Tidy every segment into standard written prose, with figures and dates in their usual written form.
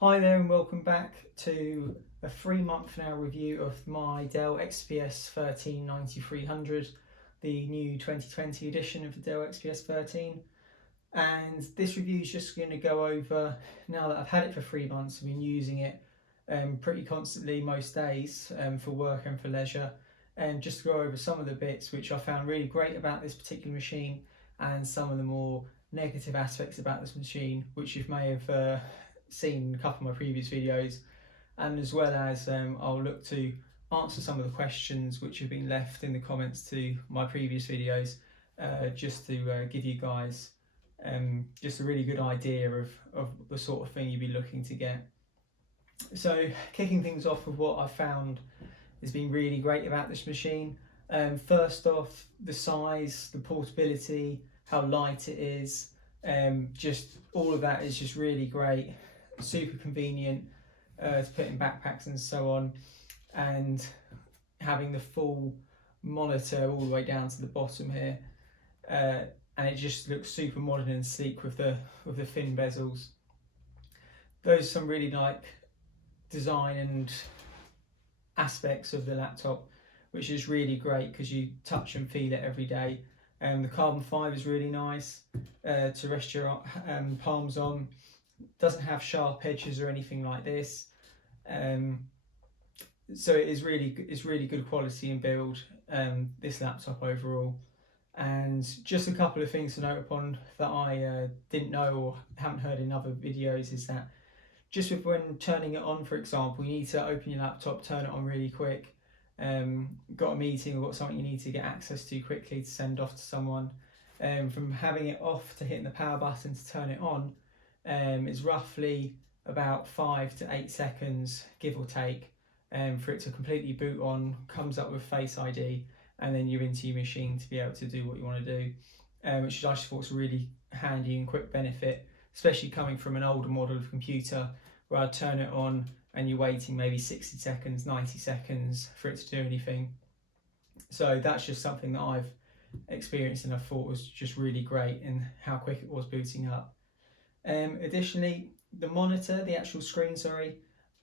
Hi there and welcome back to a 3-month now review of my Dell XPS 13-9300, the new 2020 edition of the Dell XPS 13. And this review is just going to go over, now that I've had it for 3 months, I've been using it pretty constantly most days for work and for leisure, and just to go over some of the bits which I found really great about this particular machine and some of the more negative aspects about this machine which you may have seen a couple of my previous videos, and as well as I'll look to answer some of the questions which have been left in the comments to my previous videos, just to give you guys just a really good idea of the sort of thing you'd be looking to get. So kicking things off with what I found has been really great about this machine. First off, the size, the portability, how light it is, just all of that is just really great. Super convenient to put in backpacks and so on, and having the full monitor all the way down to the bottom here, and it just looks super modern and sleek with the thin bezels. Those are some really like design and aspects of the laptop, which is really great because you touch and feel it every day. The carbon fibre is really nice to rest your palms on. Doesn't have sharp edges or anything like this, so it's really good quality in build, this laptop overall. And just a couple of things to note upon that I didn't know or haven't heard in other videos is that just with when turning it on, for example, you need to open your laptop, turn it on really quick. Got a meeting or got something you need to get access to quickly to send off to someone. From having it off to hitting the power button to turn it on, is roughly about 5 to 8 seconds, give or take, for it to completely boot on, comes up with Face ID, and then you're into your machine to be able to do what you want to do, which I just thought was a really handy and quick benefit, especially coming from an older model of computer where I'd turn it on and you're waiting maybe 60 seconds, 90 seconds for it to do anything. So that's just something that I've experienced and I thought was just really great in how quick it was booting up. Additionally, the monitor, the actual screen,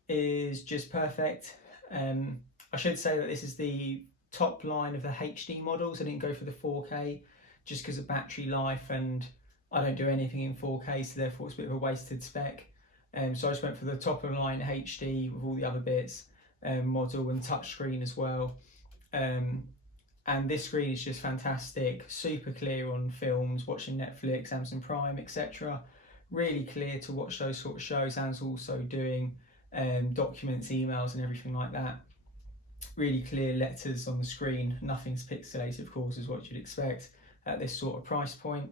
is just perfect. I should say that this is the top line of the HD models. I didn't go for the 4K just because of battery life, and I don't do anything in 4K, so therefore it's a bit of a wasted spec. So I just went for the top of the line HD with all the other bits, model and touchscreen as well. And this screen is just fantastic, super clear on films, watching Netflix, Amazon Prime, etc. Really clear to watch those sort of shows, and also doing documents, emails and everything like that. Really clear letters on the screen, nothing's pixelated of course, is what you'd expect at this sort of price point.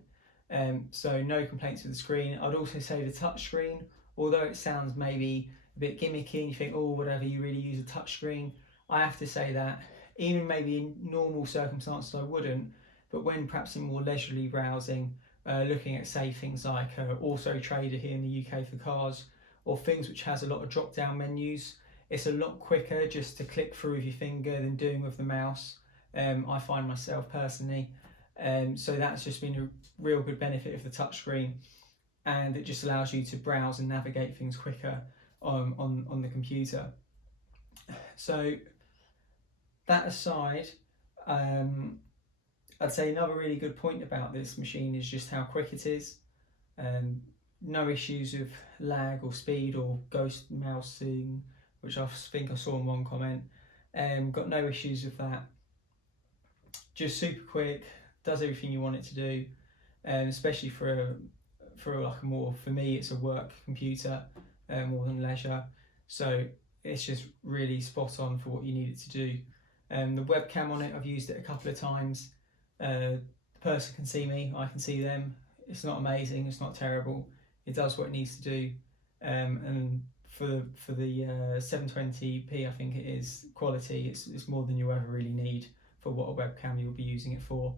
So no complaints with the screen. I'd also say the touch screen, although it sounds maybe a bit gimmicky and you think, oh whatever, you really use a touch screen, I have to say that even maybe in normal circumstances I wouldn't, but when perhaps in more leisurely browsing, looking at say things like Auto Trader here in the UK for cars, or things which has a lot of drop down menus, it's a lot quicker just to click through with your finger than doing with the mouse, I find myself personally. So that's just been a real good benefit of the touchscreen, and it just allows you to browse and navigate things quicker on the computer. So that aside, I'd say another really good point about this machine is just how quick it is. No issues with lag or speed or ghost mousing, which I think I saw in one comment. Got no issues with that. Just super quick, does everything you want it to do, especially for like a more, for me it's a work computer more than leisure. So it's just really spot on for what you need it to do. The webcam on it, I've used it a couple of times. The person can see me, I can see them. It's not amazing, it's not terrible. It does what it needs to do, and for the 720p, I think it is, quality, it's more than you ever really need for what a webcam you'll be using it for.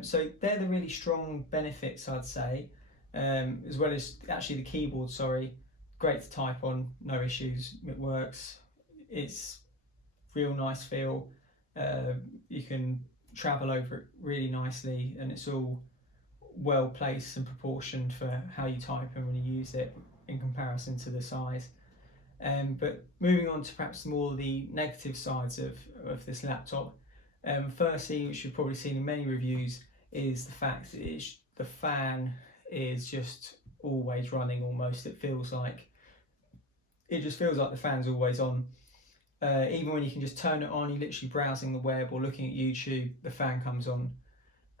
So they're the really strong benefits, I'd say, as well as actually the keyboard, great to type on, no issues, it works, it's real nice feel, you can travel over it really nicely, and it's all well placed and proportioned for how you type and when you use it. in comparison to the size. But moving on to perhaps more the negative sides of this laptop. Firstly, which you've probably seen in many reviews, is the fact that the fan is just always running almost. It just feels like the fan's always on. Even when you can just turn it on, you're literally browsing the web or looking at YouTube, the fan comes on.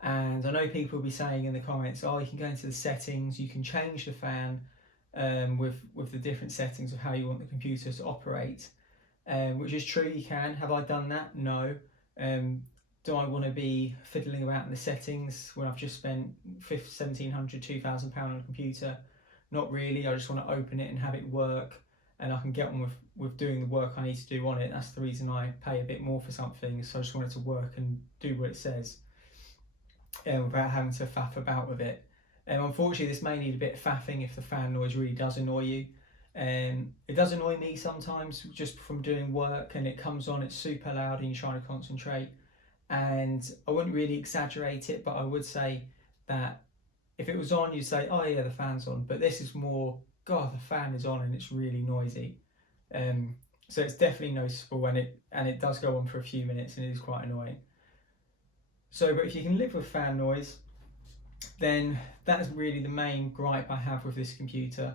And I know people will be saying in the comments, oh, you can go into the settings, you can change the fan with the different settings of how you want the computer to operate, which is true, you can. Have I done that? No. Do I want to be fiddling about in the settings when I've just spent £1,700, £2,000 on a computer? Not really. I just want to open it and have it work, and I can get on with doing the work I need to do on it. That's the reason I pay a bit more for something, so I just want it to work and do what it says, without having to faff about with it. Unfortunately, this may need a bit of faffing if the fan noise really does annoy you. It does annoy me sometimes just from doing work, and it comes on, it's super loud and you're trying to concentrate. And I wouldn't really exaggerate it, but I would say that if it was on, you'd say, oh yeah, the fan's on. But this is more, God, the fan is on and it's really noisy. So it's definitely noticeable when it does go on for a few minutes, and it is quite annoying. So, but if you can live with fan noise, then that is really the main gripe I have with this computer.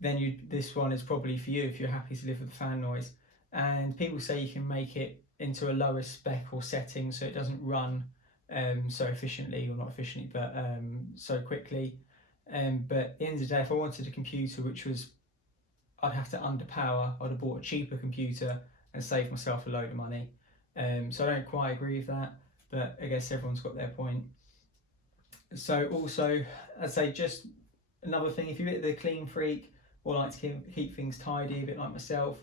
Then this one is probably for you if you're happy to live with the fan noise. And people say you can make it into a lower spec or setting so it doesn't run so efficiently, or not efficiently, but so quickly. But at the end of the day, if I wanted a computer which was, I'd have to underpower, I'd have bought a cheaper computer and saved myself a load of money. So I don't quite agree with that, but I guess everyone's got their point. So also, I'd say just another thing, if you're a bit of a clean freak or like to keep things tidy, a bit like myself,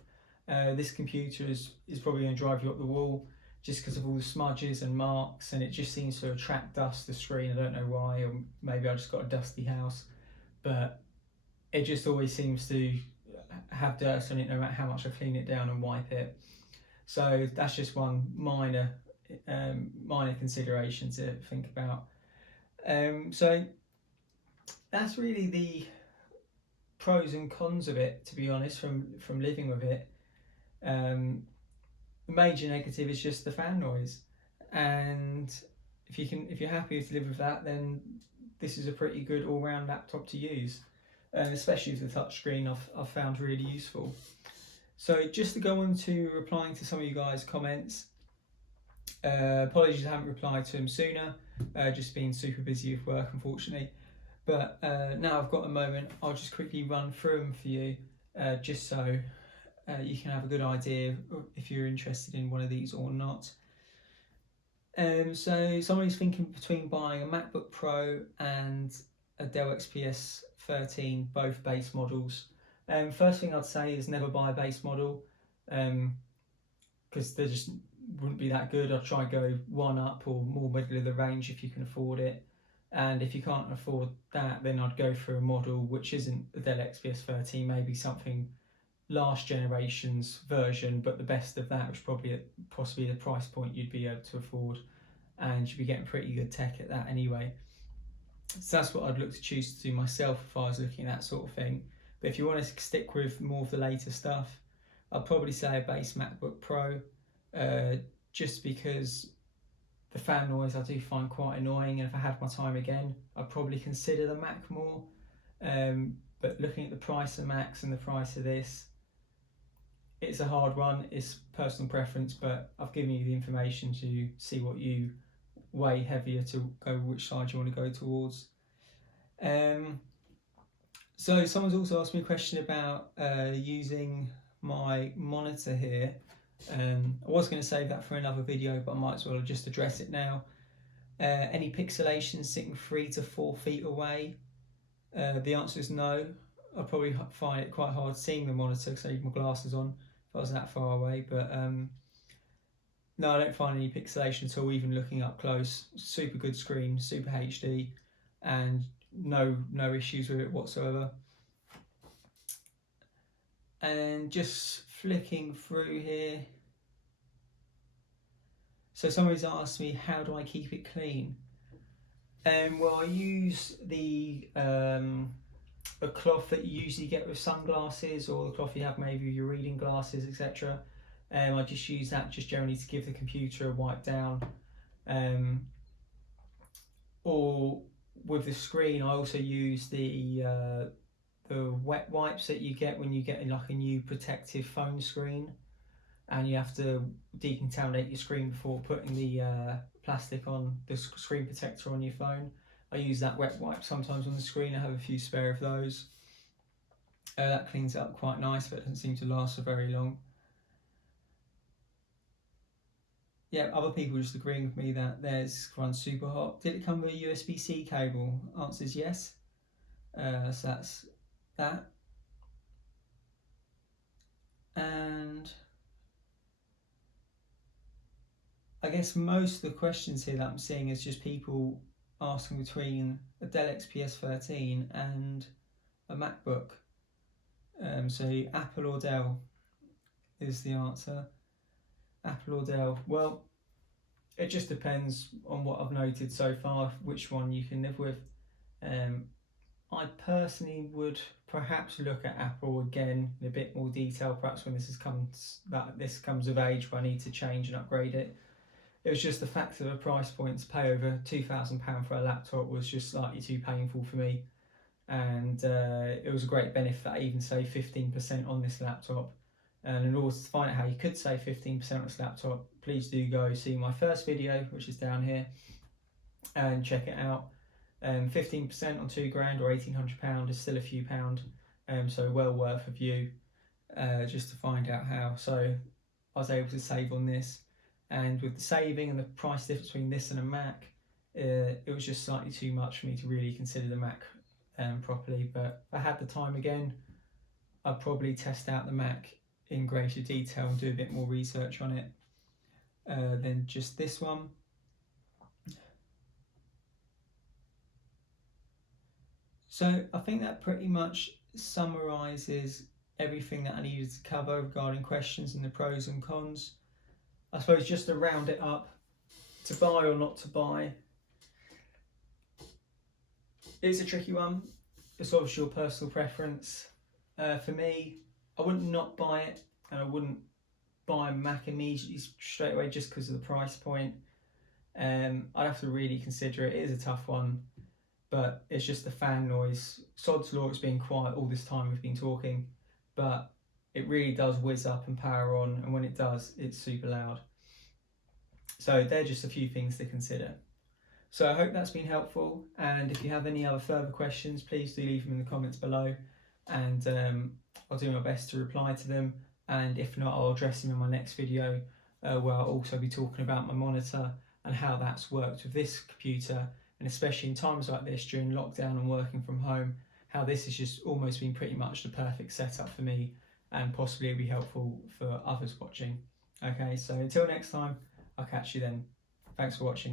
this computer is probably going to drive you up the wall just because of all the smudges and marks, and it just seems to attract dust to the screen. I don't know why, or maybe I just got a dusty house, but it just always seems to have dirt on it no matter how much I clean it down and wipe it. So that's just one minor consideration to think about. So that's really the pros and cons of it, to be honest, from living with it. The major negative is just the fan noise, and if you're happy to live with that, then this is a pretty good all-round laptop to use, especially with the touchscreen. I've found really useful. So just to go on to replying to some of you guys' comments, apologies I haven't replied to them sooner, just been super busy with work, unfortunately. But now I've got a moment, I'll just quickly run through them for you, just so you can have a good idea if you're interested in one of these or not. So somebody's thinking between buying a MacBook Pro and a Dell XPS 13, both base models. First thing I'd say is never buy a base model, because they just wouldn't be that good. I'd try and go one up or more middle of the range if you can afford it. And if you can't afford that, then I'd go for a model which isn't the Dell XPS 13, maybe something last generation's version, but the best of that, which probably possibly the price point you'd be able to afford, and you'd be getting pretty good tech at that anyway. So that's what I'd look to choose to do myself if I was looking at that sort of thing. But if you want to stick with more of the later stuff, I'd probably say a base MacBook Pro, just because the fan noise I do find quite annoying, and if I had my time again, I'd probably consider the Mac more. But looking at the price of Macs and the price of this, it's a hard one. It's personal preference, but I've given you the information to see what you weigh heavier to go, which side you want to go towards. So someone's also asked me a question about using my monitor here. I was going to save that for another video, but I might as well just address it now. Any pixelation sitting 3 to 4 feet away? The answer is no. I'd probably find it quite hard seeing the monitor because I need my glasses on if I was that far away, but no, I don't find any pixelation at all, even looking up close. Super good screen, super HD, and no issues with it whatsoever. And just flicking through here, so somebody's asked me, how do I keep it clean? Well, I use the a cloth that you usually get with sunglasses, or the cloth you have maybe with your reading glasses, etc. I just use that just generally to give the computer a wipe down. Or with the screen, I also use the wet wipes that you get when you get like a new protective phone screen, and you have to decontaminate your screen before putting the plastic on the screen protector on your phone. I use that wet wipe sometimes on the screen. I have a few spare of those. That cleans it up quite nice, but it doesn't seem to last for very long. Yeah, other people just agreeing with me that theirs runs super hot. Did it come with a USB-C cable? Answer is yes. So that's that. And I guess most of the questions here that I'm seeing is just people asking between a Dell XPS 13 and a MacBook. So Apple or Dell is the answer. Apple or Dell? Well, it just depends on what I've noted so far, which one you can live with. I personally would perhaps look at Apple again in a bit more detail, perhaps when this comes of age where I need to change and upgrade it. It was just the fact of the price point to pay over £2,000 for a laptop was just slightly too painful for me, and it was a great benefit that I even saved 15% on this laptop. And in order to find out how you could save 15% on this laptop, please do go see my first video, which is down here, and check it out. 15% on £2,000 or £1,800 is still a few pound, so well worth a view just to find out how. So I was able to save on this, and with the saving and the price difference between this and a Mac, it was just slightly too much for me to really consider the Mac properly. But if I had the time again, I'd probably test out the Mac in greater detail and do a bit more research on it than just this one. So I think that pretty much summarises everything that I needed to cover regarding questions and the pros and cons. I suppose just to round it up, to buy or not to buy, it's a tricky one. It's obviously your personal preference. For me, I wouldn't not buy it, and I wouldn't buy a Mac immediately straight away just because of the price point. I'd have to really consider it. It is a tough one, but it's just the fan noise. Sod's law, it's been quiet all this time we've been talking, but it really does whiz up and power on, and when it does, it's super loud. So they're just a few things to consider. So I hope that's been helpful, and if you have any other further questions, please do leave them in the comments below, and I'll do my best to reply to them, and if not, I'll address them in my next video where I'll also be talking about my monitor and how that's worked with this computer, and especially in times like this during lockdown and working from home, how this has just almost been pretty much the perfect setup for me, and possibly it'll be helpful for others watching. Okay, so until next time, I'll catch you then. Thanks for watching.